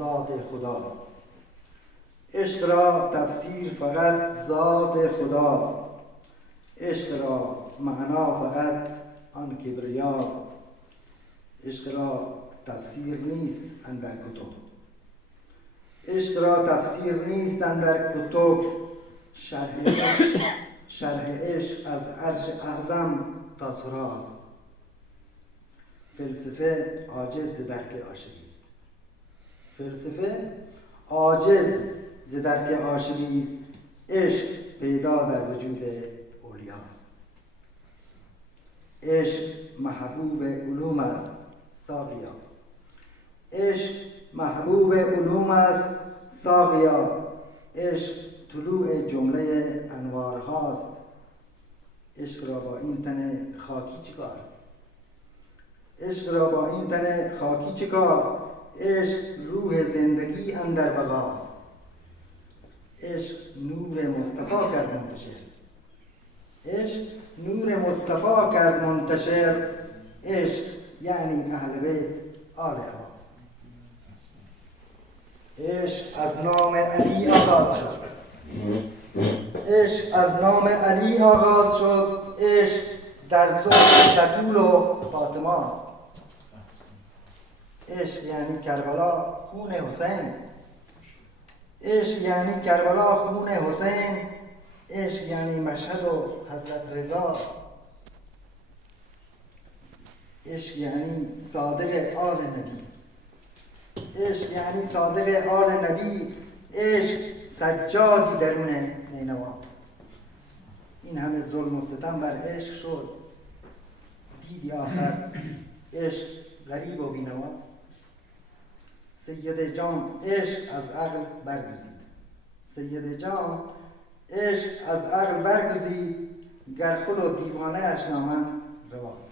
ذات خداست. عشق را تفسیر فقط ذات خداست. عشق را معنا فقط آن کبریاست. عشق را تفسیر نیست اندر کتب. عشق را تفسیر نیست اندر کتب. شرح عشق از عرش اعظم تا سراست. فلسفه عاجز ز درک عاشقی است. فلسفه عاجز ز درک عاشقی است. عشق پیدا در وجود اولیاست. عشق محبوب علوم است ساقیا. عشق محبوب علوم است ساقیا. عشق طلوع جمله انوار هاست. عشق را با این تن خاکی چیکار؟ عشق را با این تن خاکی چیکار؟ عشق روح زندگی اندر بقاست. عشق نور مصطفی کرد منتشر. عشق نور مصطفی کرد منتشر. عشق یعنی اهل بیت آل عباس. عشق از نام علی آغاز شد. عشق از نام علی آغاز شد. عشق در زلف بتول و فاطمه است. عشق یعنی کربلا خون حسین. عشق یعنی کربلا خون حسین. عشق یعنی مشهد و حضرت رضا. عشق یعنی صادق آل نبی. عشق یعنی صادق آل نبی. عشق سجادی درون نینواست. این همه ظلم و ستم بر عشق شد. دیدی آخر عشق غریب و بینواست. سید جان عشق از عقل برگزید. سید جان عشق از عقل برگزید. گر خل و دیوانه اش نامند رواست.